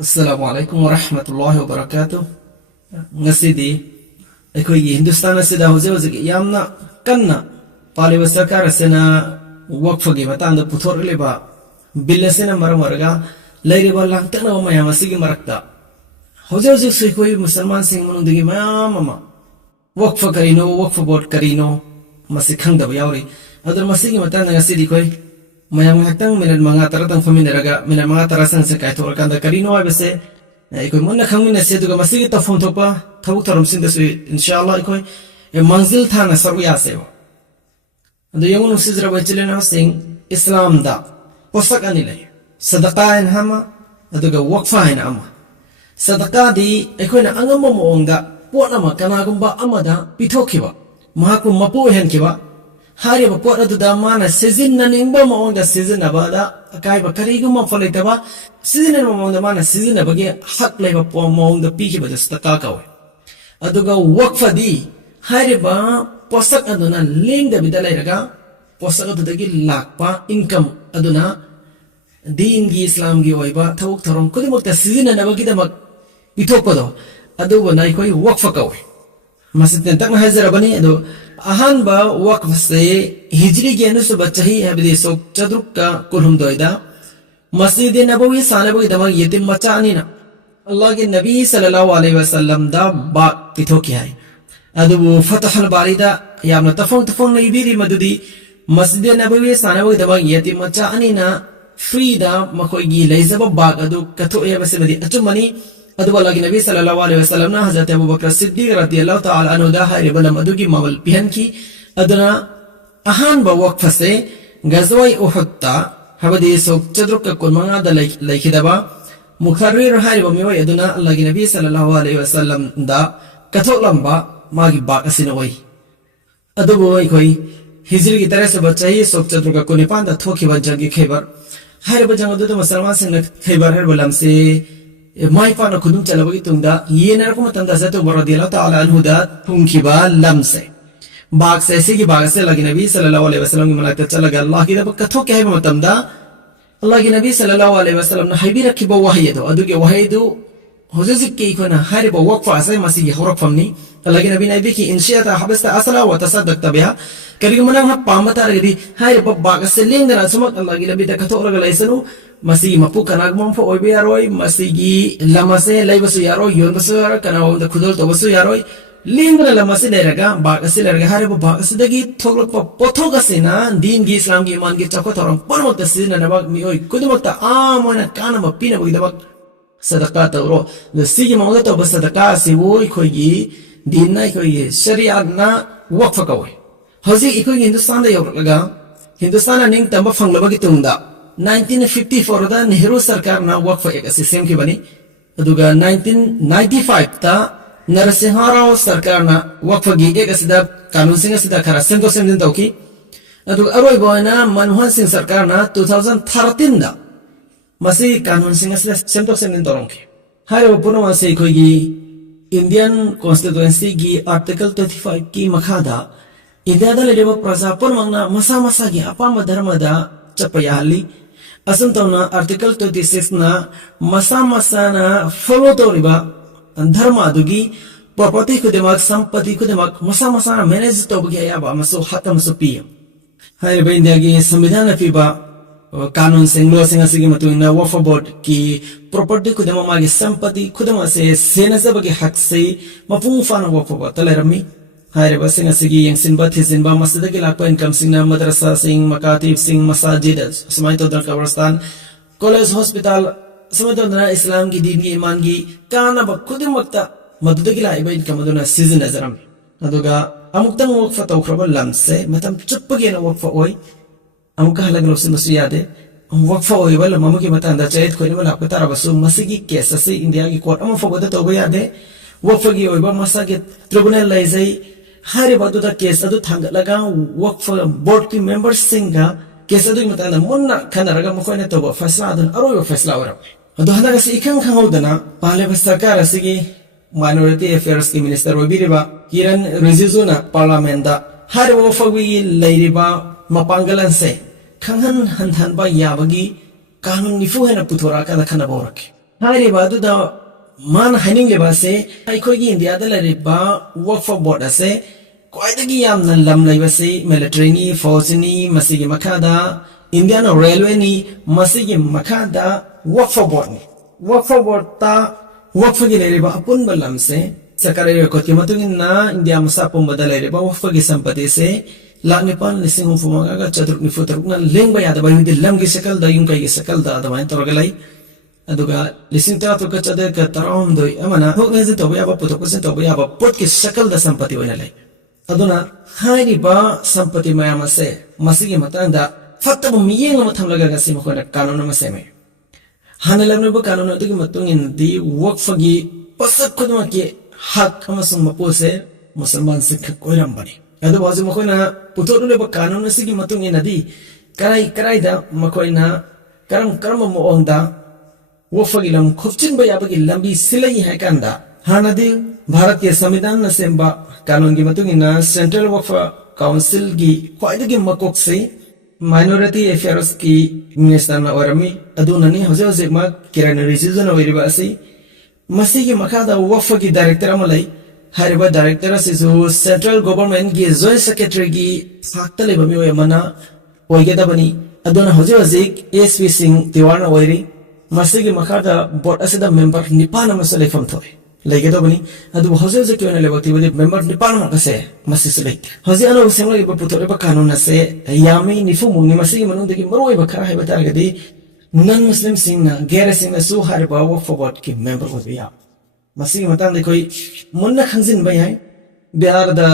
Assalamualaikum warahmatullahi wabarakatuh. Ngasidi akhoi Hindustan asida hojik yamna kanna paliba sarkar asena waqf gi matanda puthor leba bill asena maramarga lairiba langtana mayam asigi marakta hojik sikoi musalman sing manundigi mayam ama waqf karino waqf board karino masi khangdaba yauri adar masigi matanda ngasidi koi mayam hatang minat manga taratang faminaraga minat manga tarasang se kai thor kanda karino ay bese ikoi monna khangmina se duga masigi ta phone thopa thabuk thoram sin dasu inshallah ikoi e manzil thana saru ya se ado yongun usizra bachilena sing islam da posak ani lay sadaqa en hama aduga waqfa en ama sadaqa di ikoi na angam mo onga pona ma kana gumba amada pithokiba mahaku mapu hen kiba hari ba pot adu da mana season na ningba mo onga season na ba da kai ba kari gumma folita ba season na mo onga mana season na ba ge hak lay ba po mo onga pi ki ba sadaqa ka we aduga waqfa di hari ba posak aduna ling da bidalay raga posak adu dagi lakpa income aduna din gi islam gi oiba thawuk thorom kudimok ta season na ba gi da mak ithok pa do adu ba nai koi waqfa ka we masit tak hazara bani adu ahan ba waqf se hijri gi anu suba chahi habidi sok chadruk ka kulhum doida masjid nabawi sanabawi dama yetim macha ani na allah ke nabi sallallahu alaihi wasallam da ba pithoki hai adu fatah al barida yamna tafong nei biri madudi masjid nabawi sanabawi dama yetim macha ani na free da makoi gi leizaba ba adu katho ya base badi achumani adu Allah ke nabi sallallahu alaihi wasallam na hazrat Abu Bakr Siddiq radhiyallahu ta'ala anhu da hai balam adu gi mawal pihan ki aduna ahan ba waqf se gazwai uhud ta habadi sok chadruk ka kulmanga da laikhidaba mukharrir hai ba mewa aduna Allah ke nabi sallallahu alaihi wasallam da kathok lamba magi ba asina oi adu boy koi hijri ki tarah se bachai sok chadruk ka kunipan da thoki ba jagi khaybar hai ba jang adu to musalman sin khaybar har balam se mai fa na khudum chalabagi tungda yenar ko matanda sa to radiyallahu ta'ala anhu da thungkiba lamse bag se sigi bag se lagi nabi sallallahu alaihi wasallam ki malaka chalaga allah ki da katho ke hai matamda allah ki nabi sallallahu alaihi wasallam na haibira ki ba wahido aduge wahido hojazik ki ikona hari ba waqfa asai masigi horak famni allah ki nabi ki inshiyata habasta asala wa tasaddaqta biha kari manang ha pamata redi hari ba bag se lengdana sumak allah ki nabi da katho raga laisanu masigi mapu kanag mampo oibe yaroi masigi lamase laibasu yaroi yonbasu yaro kana wanda khudol to basu yaroi lingna lamase leraga bagase leraga hare bo bagase dagi thoglok pa pothoga sena din gi islam gi iman gi chakko thorom pormok ta sina na bag mi oi kudumok ta amona kana ma pina bagi dabak sadaqa ta ro the sigi mawda to sadaqa si woi khoi gi din nai khoi shariat na waqfa ka woi hoji ikoi hindustan da yoraga hindustan ning tamba fanglaba gi tungda 1954 da Nehru sarkar na waqf ek system ki bani aduga 1995 ta Narasimha Rao sarkar na waqf gi ek asida kanun sing asida khara sem din tawki aduga aroi boina Manmohan Singh sarkar na 2013 da masi kanun sing asida sem din torongki hare puno ase koi gi Indian constituency gi article 25 ki makhada India da leba prajapur mangna masa gi apama dharma da chapayali asam tawna article 26 na masa na follow toriba dharma adugi property kudemak sampati kudemak masa na manage tobgi ayaba maso hatam so pi hai ba india gi samvidhan fi ba kanun sing lo sing asigi matuina waqf board ki property kudema magi sampati kudema se sena sabagi hak se mapung fana waqf board talerami hai ba sing asigi yang sinba thisin ba masjid ki lakpa income sing na madrasa sing makatib sing masajid samai to dra kabristan college hospital samai to dra islam ki din ki iman ki kana ba khudimakta madudagi la iba income dona season azaram aduga amuktang waqfa tawkhra lamse matam chuppagi na waqfa oi amukka halag lo sin masiyade waqfa oi bal mamuki matanda chait khoi bal apka tara basu masigi case ase india ki court am fogoda to go yade waqfa gi oi ba masage tribunal laizai hari badu da case adu thangalaga waqf board ki members singa case adu matanda monna khanaraga mukhoina to ba faisla adun aro faisla ora adu halaga si ikhang khangudana pale ba sarkar asigi minority affairs ki minister obiriba kiran rijizu na parliament da hari waqf gi leiriba mapangalan se khanghan hanhan ba yabagi kanun nifu hena puthora kana khana borak हारिबा दुदा मान हाइनिंग लेबा से अखोगी India दा लरिबा work for board असे क्वाइदगी यामना lump लेबा से military नी फौज नी मसीगी मखादा इंडियन रेलवे नी मसीगी मखादा वर्क फॉर बोर्ड ता वर्क फॉर गी लेरिबा अपुन बलम से सरकारी रिकॉर्ड के मतुंग ना इंडिया मसा पुंबदा लेरिबा वर्क फॉर गी संपत्ति से लाख निपान लिसिंग हुफुमागा का चतुर्क निफु तरुकना लेंग बया दबा युदि लम गी सकल दा युं kai गी सकल दा दबाइन तोरगलाई अदुगा लिसिंग ता तो का चदे का तराम दोई अमना होने से तोबया बा पुतो कुसे तोबया बा पुत की सकल दा संपत्ति वना लाई अदुना हाइरी बा संपत्ति मयाम से मसीगी मतंग दा फत्तब मियेंग मथम लगा गसी मखोना कानून में सेमे हाने लमने बा कानून अदुगी मतुंग इन दी वर्क फॉर गी पसक खुदमा के हक अमसुंग मपो से मुसलमान सिख कोइरम बनी अदु बाजु मखोना पुथोनु बा कानून सिगी मतुंग इन दी कराई दा मखोइना करम मोंगदा वफगी लम खुफचिन बयाबगी लंबी सिलाई है कंदा हानादि भारत के संविधान न सेंबा कानून की मतुंगिना सेंट्रल वक्फ काउंसिल की ख्वाइदगी मकोक से माइनॉरिटी अफेयर्स की मिनिस्टर न ओरमी अदुननी हजे हजे मा किरण रिजिजन ओरिबा से मसी की मखादा वक्फ की डायरेक्टर अमलाई हारिबा डायरेक्टर से जो सेंट्रल गवर्नमेंट की जॉइंट सेक्रेटरी की फाक्तले बमी ओयमना ओइगेदा बनी अदुना हजे हजे एसपी सिंह तिवार ओइरी मसीगी मखादा बोर्ड असेदा मेंबर निपान अमस लेफम थोय लेगेदबनी अदु हजे जे केने लेबती बदि मेंबर निपान मकसे मसी से लेते हजे अनो सेंग लेबा पुतोरे बा कानून से यामी निफु मुंगनि मसीगी मनुंग दगी मरोय बखरा है बता गदि नन मुस्लिम सिंह ना गैर सिंह ना सु हार बा वर्क फॉर बोर्ड की मेंबर हो गया मसीगी मतंग दे कोई मुन्ना खंजिन बय है बिहार दा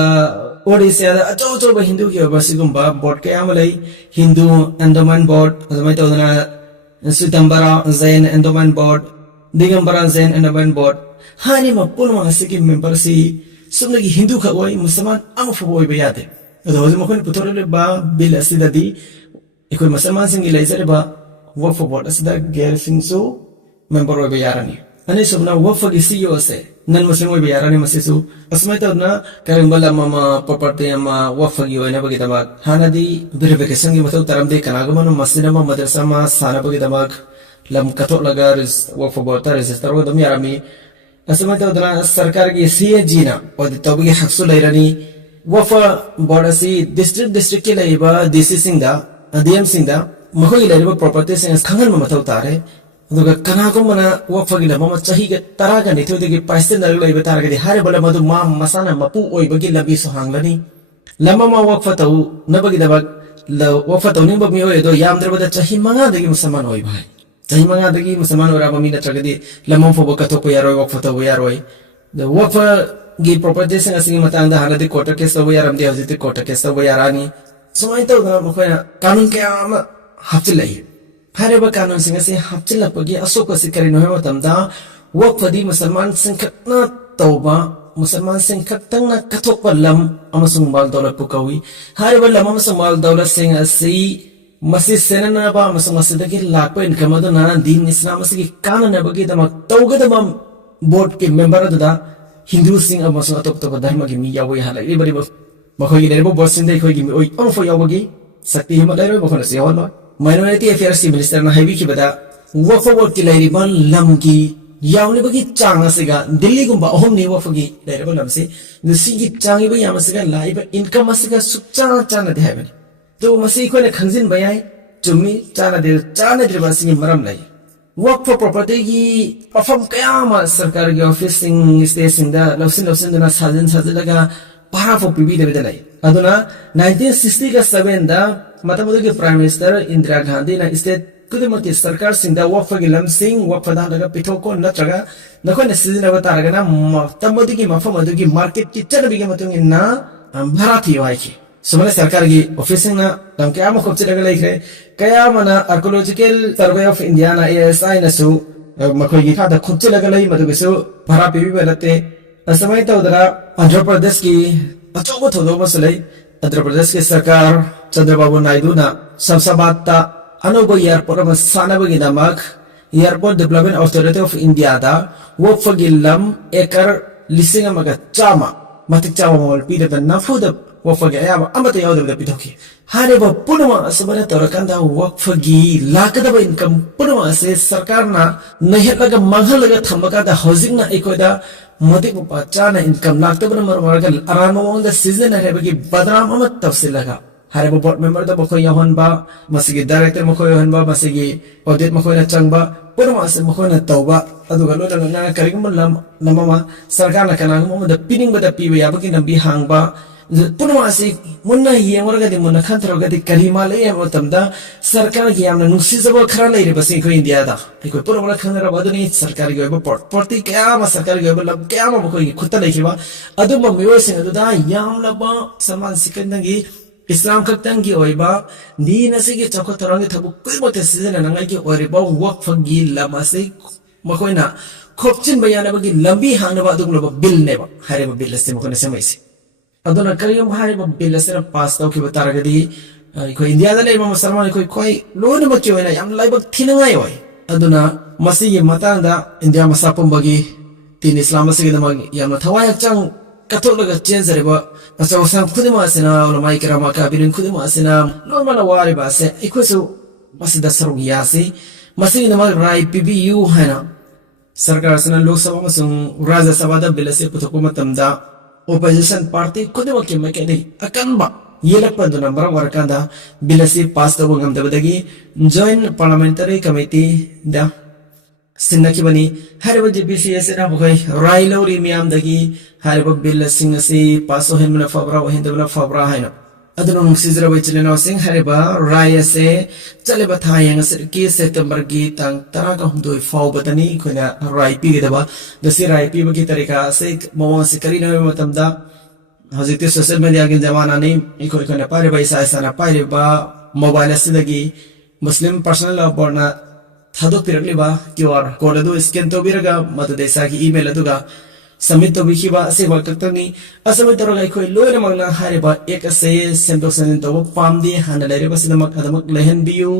ओडिशा दा अचो बा हिंदू की बसिगुम बा बोर्ड के आमलै हिंदू अंडमान बोर्ड अजमाय तोदना Sutambara Zain Endowment Board, Digambara Zain Endowment Board, Hani Mapun Masiki member si Sumagi Hindu Kawai, Musaman, Amfoy Bayate. Those Mokon Putorle Ba, Bill Asidadi, Equal Musaman Sing Elizabeth, work for board as the Garrison so, member of Bayarani. And it's now work for the CEO say, non Muslim will be Yarani Masisu, as matter na Karimbala Mama, property ama, work for you and never get about Hanadi, verification without Taramde Kanagaman, Masinama, Madrasama, Sanabagidamag, Lam Katolagar is work for water, is a thorough the Miami. As a matter of Sarkari Sia Gina, or the Tobi Haxulairani, work for Bodasi, district Kilaiba, DC Sinda, DM Sinda, Mahoy Labor properties and Kangan Mamatotare. दुगा कनाको मना वफगी lump चाही के तरागा निथोदगी पाइस्ते नरग लइबा तारगदि हारे बला मदु मा मसाना मपु ओइबगी लबि सोहांगलनी lump मा वफतौ नबगी दबा ल वफतौ नि बमि ओय दो यामद्रबदा चाही मंगा दगी मुसलमान ओइ भाई चाही मंगा दगी मुसलमान ओरा बमि नत्रगदि लम फबो कथो को यारोय वफतौ यारोय द वफ गी प्रॉपर्टी से असि मतंग दा हालदि कोर्ट केस तो यारम दे हजिति कोर्ट केस तो यारानी सुमाइ तो मखोया कानून के आम हफ्तिलै हारेबा कानून सिंह से हप्चिलपगी अशोक से करिनो है मतमदा वफदी मुसलमान सिंखना तौबा मुसलमान सिंखतंगना कथोप लम अमसुंग माल दौलत पुकवी हारेबा लम अमसुंग माल दौलत सिंह असि मसी सेनना बा अमसुंग मसीदगी लाखो इनकम अदुना दीन इस्लाम से कानून बगी दमक तौगदम बोर्ड के मेंबर अदुदा हिंदू सिंह अमसुंग अतोप तो धर्म की मी यावई हालाई बरि मखोगी लेबो बोसिंदे खोगी मी ओइ अमफो यावगी शक्ति हिम्मत लेरो बखन से होलो माइनॉरिटी अफेयर्स की मिनिस्टर ना हैवी की बता वर्क फॉर बोर्ड की लाइरिबा लम की यावने बगी चांग असेगा दिल्ली गुंबा अहम ने वर्क की लाइरिबा लम से नसी की चांगी बा यामसेगा लाइबा इनकम असेगा सुचाना चाना दे हैबन तो मसी को ने खंजिन बयाई चुमी चाना दे बसिंग मरम लाई वर्क फॉर प्रॉपर्टी की परफॉर्म कयामा सरकार के ऑफिसिंग स्टेशन दा लवसिन दना साजन लगा पहाड़ फो पीबी दे लाई अदुना 1960 का 7 दा मतमदुगी प्राइम मिनिस्टर इंदिरा गांधी ना स्टेट कुदमती सरकार सिंदा वफगी लमसिंग वफदा लगा पिथोको नत्रगा नखोने सिजनबा तारगना तमदुगी मफमदुगी मार्केट की चलबिगे मतुंग ना भराथी वाइकी सुमने सरकार की ऑफिसिंग ना लम क्या म खोपचे लगा लाइखे कया मना आर्कियोलॉजिकल सर्वे ऑफ इंडिया ना एएसआई ना सु मखोगी खादा खोपचे लगा लाई मदुगसु भरा पीबी बलते असमय तौदरा आंध्र प्रदेश की अचोबो थोदो मसलै आंध्र प्रदेश की सरकार चंद्रबाबू नायडू ना सबसाबाता अनोबो एयरपोर्ट में सानबगी दमक airport development authority of India दा वफगी लम एकर लिसिंग अमगा चामा मतिक चामा मोल पीदब नफुद वक्फगी अयाबा अमता यावदबदा पिथोखि हारेबा पुनमा असबना तोरकांदा वक्फगी लाकदबा इनकम पुनमा असे सरकारना नहेलगा मंगलगा थंबकादा हौजिंगना एकोदा मतिक चाना इनकम लाकदबना मरमरगा अरामोंदा सीजन हरेबगी बदराम अमत तफसिलगा हारेबा बोर्ड मेंबर दा मखोय यहनबा मसिगी डायरेक्टर मखोय यहनबा मसिगी ऑडिट मखोयना चंगबा पुनमा असे मखोयना तौबा अदुगा लोना करिगम लममा सरकारना कनागम पिनिंगबदा पीबा याबगी नंबी हांगबा पुनमा असे मुन्ना येंगरगदि मुन्ना खंतरगदि करिमा लय मतमदा सरकार की यामना नुसिजबा खरा लैरेबसि को इंडिया दा इको पुनमा खंगरबा अदुनि सरकार की ओबा पोर्टी कयामा सरकार की ओबा लब कयामा मखोय खुत्ता लैखिबा अदुमा मियोसिंग अदुदा यामलबा समान सिकंदंगी इस्लाम खक्तंगी ओइबा दीन असिगी चौक तरंगी थबु कुइबोते सीजन नंगाई की ओरिबा वक्फगी लमासे मखोयना खोपचिन बयानबगी लंबी हांगनबा अदुगलबा बिल नेबा हारेबा बिल असे मखोयना समयसी अदुना करियम हारेबा बिल असे पास तौखिबा तारगदी इको इंडिया दा लेबा मुसलमान इको कोई लोनबा की ओइना याम लाइबक थिनंगाई ओइ अदुना मसिगी मतांगदा इंडिया मसापंबगी तीन इस्लाम असिगी दमगी याम थवाय चंग कथोलगा चेंजरेबा असवसम खुदिमा असेना उलमाई किरामा काबिरिन खुदिमा असेना नॉर्मल वारिबा असे इकोसु मसिदा सरुग यासी मसिगी नमग राय पीबीयू हैना सरकार सना लोकसभा मसुंग राज्य सभा दा बिल असे पुथोको मतमदा ओपोजिशन पार्टी खुदिमा की मकेदि अकनबा येलकपदुना मरम वरकांदा बिल असे पास तबो गमदबदगी जॉइंट पार्लियामेंटरी कमिटी दा सिन्नखिबनी हारेबा जीपीसीएस ना बखै राय लौरी मियामदगी हारेबा बिल सिंग असे पासो हेनमना फबरा वहेंदबना फबरा हैना अदुनो नुसिजरा वैचलेनो सिंग हारेबा राय असे चलेबा थायंग असे की सेप्टेम्बर की तंग तरागा हमदोय फावबतनी खोना राय पीगदबा दसे राय पीबगी तरीका असे मवा से करिना मतमदा हजिते सोशल मीडिया के जमाना ने इको इकोना पारेबा इसाना पारेबा मोबाइल असेदगी मुस्लिम पर्सनल लॉ बोर्डना थादो पिरकलिबा क्यूआर कोड अदु स्कैन तोबिरगा मददेसा की ईमेल अदुगा सबमिट तोबिखिबा असे वक्तनी असमय तोरगा इखोय लोयना मंगना हारेबा एक असे सेंटो सेंटो तोब पामदि हाना लेरेबा सिनमक अदमक लेहन बियु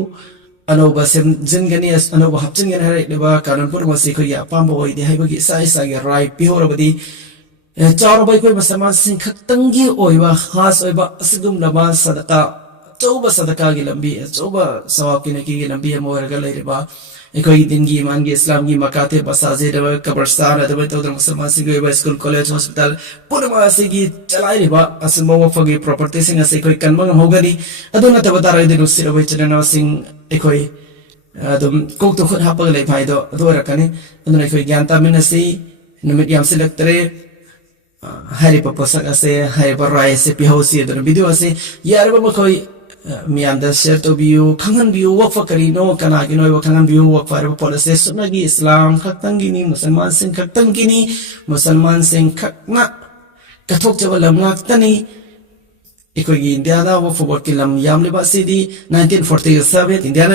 अनोबा सेम जिनगनी अनोबा हपचिनगन हारेबा कानपुर मसे खोय पामबो होइदि हाइबगी साइसागे राय पिहोरबदी चारबा इखोय मुसलमान सिंह खक्तंगी ओइबा खास ओइबा असगुम नमा सदका चौबा सदका की लंबी चौबा सवाब की लंबी मोरगा लेरेबा इकोई दिन की ईमान की इस्लाम की मकाते मसाजिद कब्रिस्तान अदब तौदर मुसलमान सिंह स्कूल कॉलेज हॉस्पिटल पुरमा की चलाई रेबा असम वफगी प्रॉपर्टी सिंह असे कोई कन्मंग होगनी अदुना तब तारा दिन सिरबै चलना सिंह इकोई अदुम कोक तो खुद हापग ले भाइदो अदुरकने अदुना इकोई ज्ञान तामिनसी नुमित याम सिलेक्टरे हारि पपसक असे हारि बराय से पिहौसी अदुना वीडियो असे यारबा मखोई मियामदा शेयर तो बियु खंगन बियु वक्फ करिनो कना की नोय खंगन बियु वक्फ रे पॉलिसी सुनगी इस्लाम खक्तंगिनी मुसलमान सिंह खक्तंगिनी मुसलमान सिंह खक्ना कथोक जबलम नाक्तनी इकोगी इंडिया दा वक्फ बोर्ड की लम यामलेबा सिदी 1947 इंडिया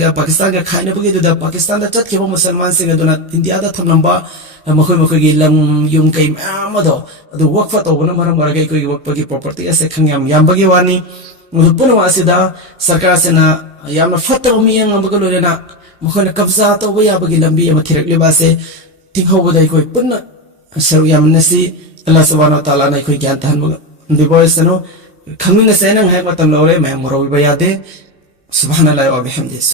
गा पाकिस्तान गा खाने बगी दुदा पाकिस्तान दा चतकेबा मुसलमान सिंह दुना इंडिया दा थमलंबा मखोय मखोगी लम युम कै मामदो अदु वक्फ तोबना मरम मरगे इकोगी वक्फ की प्रॉपर्टी असे खंगयाम यामबगी वानी पुनवा असिदा सरकार सेना याम फतो मियंग अमगलो लेना मखोना कब्जा तोबा याबगी लंबी अमा थिरकलेबा से तिंगहोबदा इकोय पुन्ना सरु यामनसी अल्लाह सुब्हानाहु व तआला ना इकोय ज्ञान तहन बिबोयसनो खमिन सेनंग है मतम लौरे मैं मरोबी बयादे सुब्हानल्लाह व बिहमदिhi।